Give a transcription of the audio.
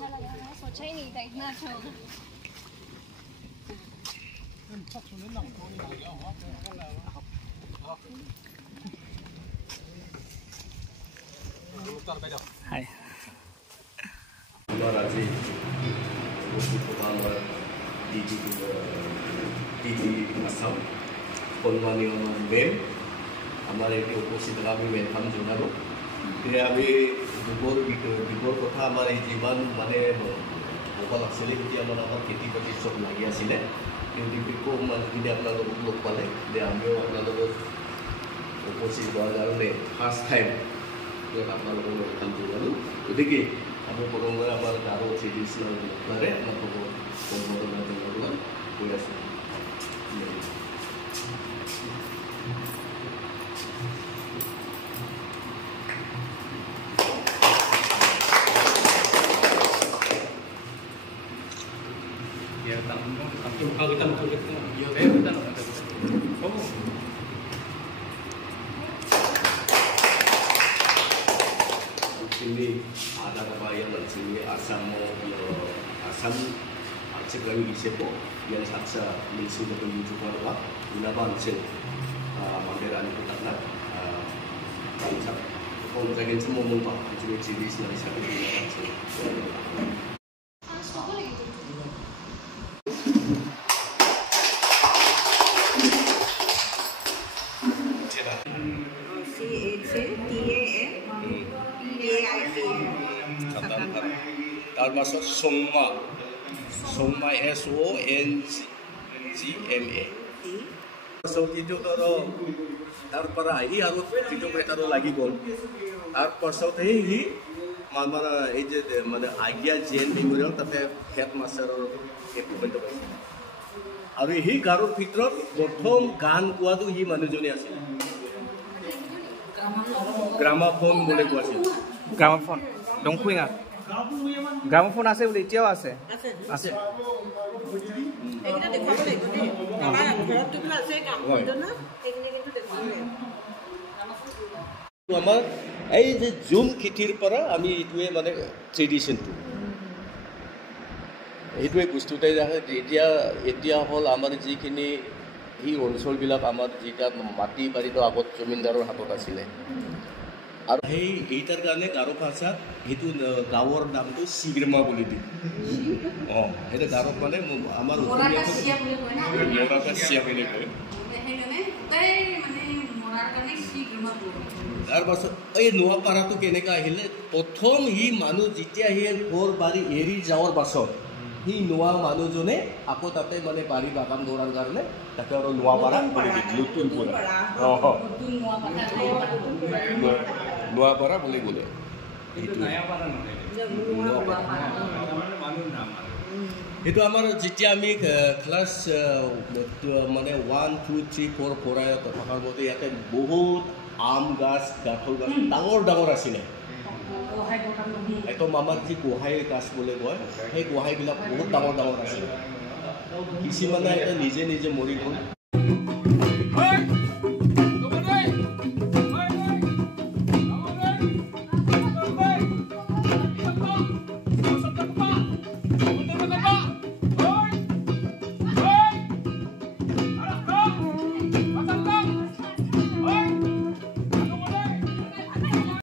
अच्छा लगा है, सोचा ही नहीं था इतना अच्छा होगा। हाय আমার আজি আমার ডিজি আসাম সন্মানীয় মেম আমার এটি উপস্থিত আমি ওয়েলকাম জানাবো আমি দুবৰ কথা আমার এই যিমান মানে মোবাইল আছিলে তেতিয়া মানে আমার খেতি বাতি সব লাগি আছিলে কিন্তু বিকো মানুহখিনি আপোনালোকক লগ পালে যে আমিও আপোনালোকক উপস্থিত হোৱাৰ কাৰণে ফাৰ্ষ্ট টাইম আপোনালোকক ওয়েলকাম জানালো গতিকে আমি প্রথমে আমার গারো ট্রেডিশনাল আপনারে আপনার সম্বোধনা জানালাম করে আসুন sini ada yang sini asam sekarang di sepo yang saksa misi dengan juga lah gunakan sel mandiran itu karena bangsa kalau saya semua muntah jadi jenis dari satu gunakan sel termasuk Songma SONGMA so itu toro tarpara hi harus itu metaro lagi gol tarpar saute hi mana eje mana agya jen memorial tate headmaster etu bento aru hi garor bhitorot prothom gan koadu hi manujoni asil gramophone bole koasil gramophone ডংকুইঙা gramophone আছে বলে এতিয়াও আছে আছে এইটা দেখাব লাগিব দেই আমাৰ ঘৰত টুকুৰা আছে গ্ৰামোফোনটো না এইখিনি কিন্তু দেখাব লাগিব আমাৰ এই যে জুম খেতিৰ পৰা আমি এইটোৱে মানে ট্ৰেডিশ্যনটো এইটোৱে বস্তুতে এতিয়া হ'ল আমাৰ যিখিনি এই অঞ্চলবিলাক আমাৰ যিটা মাটি বাৰীটো আগত জমিনদাৰৰ হাতত আছিলে আৰু এইটাৰ কাৰণে গাৰো ভাষাত সেইটো গাঁৱৰ নামটো চিগ্ৰমা বুলি দিয়ে সেইটো গাঁৱত মানে আমাৰ তাৰপাছত এই নোৱাপাৰাটো কেনেকৈ আহিলে প্ৰথম সি মানুহ যেতিয়া সি ঘৰ বাৰী এৰি যোৱাৰ পাছত সি নোৱা মানুহজনে আকৌ তাতে মানে বাৰী বাগান কৰাৰ কাৰণে তাতে আৰু নোৱাপাৰা বুলি নতুন নোৱাপাৰা বুলি ক'লে সেইটো আমাৰ যেতিয়া আমি ক্লাছ মানে 1 2 3 4 পঢ়াই থকাৰ মতে ইয়াতে বহুত আম গাছ কাঠৰ গাছ ডাঙৰ ডাঙৰ আছিলে এইটো মামাৰ যি গোহাঁই গাছ বুলি কয় সেই গোহাঁইবিলাক বহুত ডাঙৰ ডাঙৰ আছিলে কিছুমানে এতিয়া নিজে নিজে মৰি গ'ল